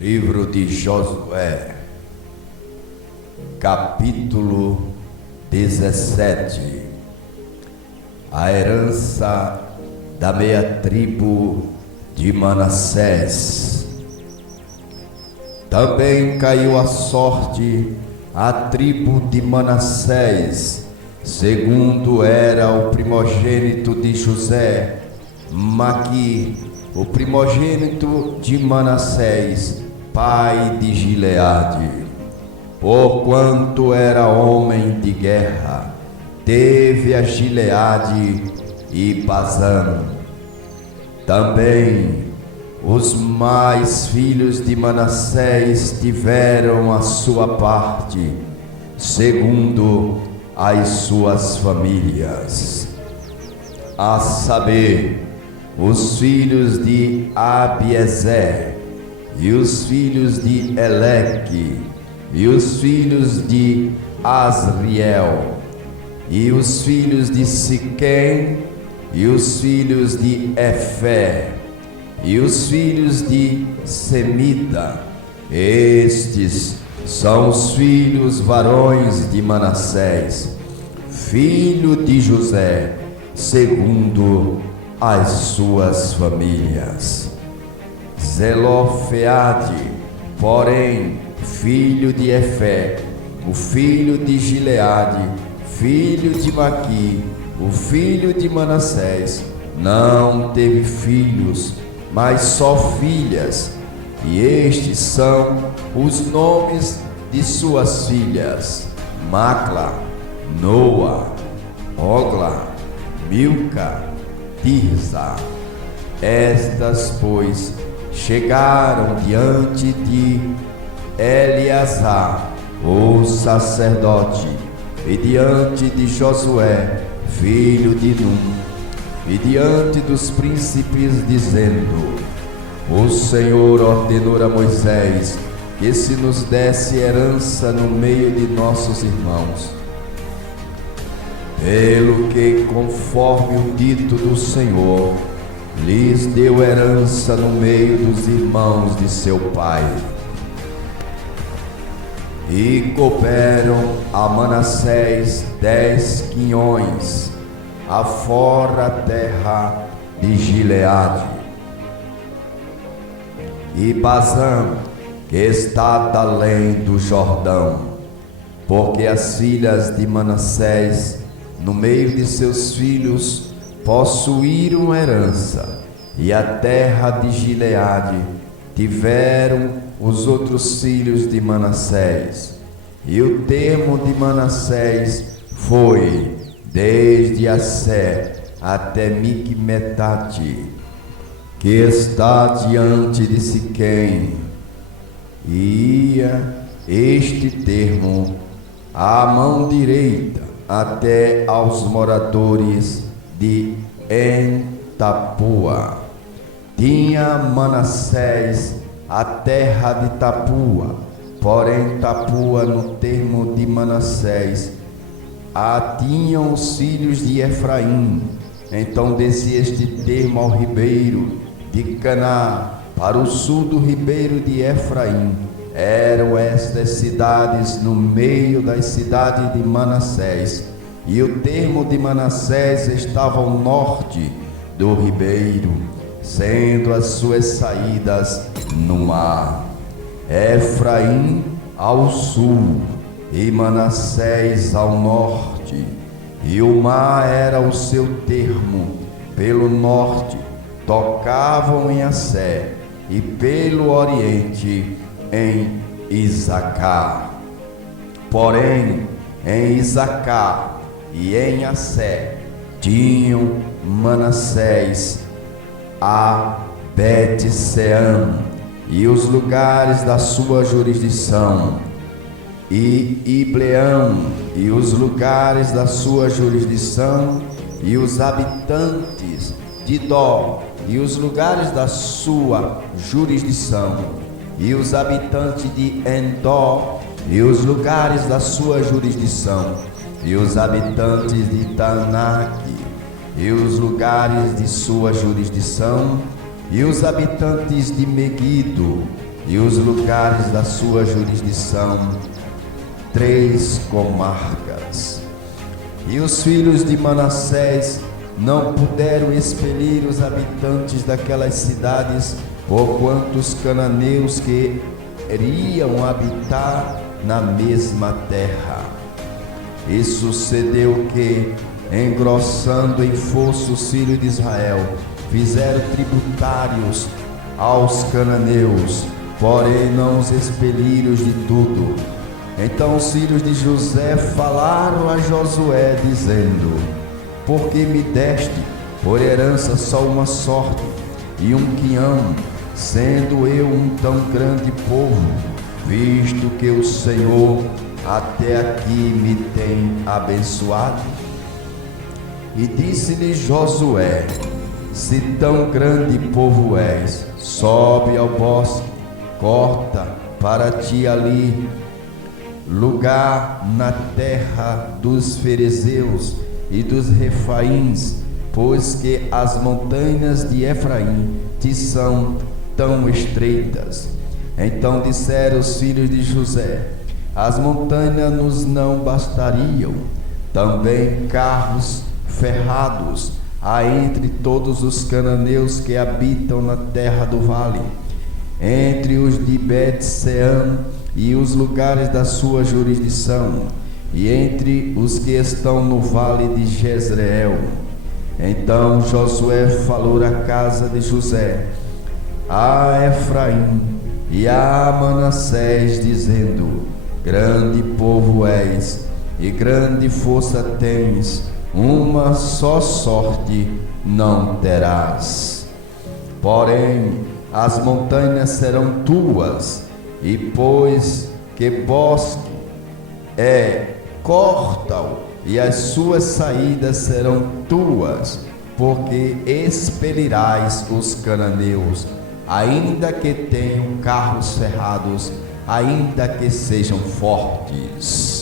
Livro de Josué, capítulo 17. A herança da meia tribo de Manassés. Também caiu a sorte à tribo de Manassés, segundo era o primogênito de José, Maqui, o primogênito de Manassés, pai de Gileade. Porquanto era homem de guerra, teve a Gileade e Bazã. Também os mais filhos de Manassés tiveram a sua parte, segundo as suas famílias, a saber, os filhos de Abiezer, e os filhos de Eleque, e os filhos de Asriel, e os filhos de Siquém, e os filhos de Efé, e os filhos de Semida. Estes são os filhos varões de Manassés, filho de José, segundo as suas famílias. Zelofeade, porém, filho de Efé, o filho de Gileade, filho de Maqui, o filho de Manassés, não teve filhos, mas só filhas, e estes são os nomes de suas filhas: Macla, Noa, Ogla, Milca, Tirza. Estas, pois, chegaram diante de Eleazar, o sacerdote, e diante de Josué, filho de Num, e diante dos príncipes, dizendo: O Senhor ordenou a Moisés que se nos desse herança no meio de nossos irmãos, pelo que, conforme o dito do Senhor, lhes deu herança no meio dos irmãos de seu pai. E couberam a Manassés 10 quinhões, afora a terra de Gileade. E Bazã, que está além do Jordão, porque as filhas de Manassés, no meio de seus filhos, possuíram herança, e a terra de Gileade tiveram os outros filhos de Manassés. E o termo de Manassés foi desde Assé até Micmetate, que está diante de Siquém, e ia este termo à mão direita até aos moradores de En-Tapua. Tinha Manassés a terra de Tapua, porém Tapua, no termo de Manassés, a tinham os filhos de Efraim. Então descia este termo ao ribeiro de Caná, para o sul do ribeiro de Efraim. Eram estas cidades no meio das cidades de Manassés, e o termo de Manassés estava ao norte do ribeiro, sendo as suas saídas no mar. Efraim ao sul e Manassés ao norte, e o mar era o seu termo. Pelo norte tocavam em Assé, e pelo oriente em Isacar. Porém, em Isacar e em Assé tinham Manassés a Bet-Seã e os lugares da sua jurisdição, e Ibleão e os lugares da sua jurisdição, e os habitantes de Dó e os lugares da sua jurisdição, e os habitantes de Endó e os lugares da sua jurisdição, e os habitantes de Tanaque e os lugares de sua jurisdição, e os habitantes de Meguido e os lugares da sua jurisdição, 3 comarcas. E os filhos de Manassés não puderam expelir os habitantes daquelas cidades, porquanto os cananeus queriam habitar na mesma terra. E sucedeu que, engrossando em força os filhos de Israel, fizeram tributários aos cananeus, porém não os expeliram de tudo. Então os filhos de José falaram a Josué, dizendo: por que me deste por herança só uma sorte e um quinhão, sendo eu um tão grande povo, visto que o Senhor até aqui me tem abençoado? E disse-lhe Josué: se tão grande povo és, sobe ao bosque, corta para ti ali lugar na terra dos ferezeus e dos refaíns, pois que as montanhas de Efraim te são tão estreitas. Então disseram os filhos de José: as montanhas nos não bastariam, também carros ferrados há entre todos os cananeus que habitam na terra do vale, entre os de Bet-Sean e os lugares da sua jurisdição, e entre os que estão no vale de Jezreel. Então Josué falou à casa de José, a Efraim e a Manassés, dizendo: grande povo és, e grande força tens, uma só sorte não terás. Porém, as montanhas serão tuas, e pois que bosque é, corta-o, e as suas saídas serão tuas, porque expelirás os cananeus, ainda que tenham carros ferrados, ainda que sejam fortes.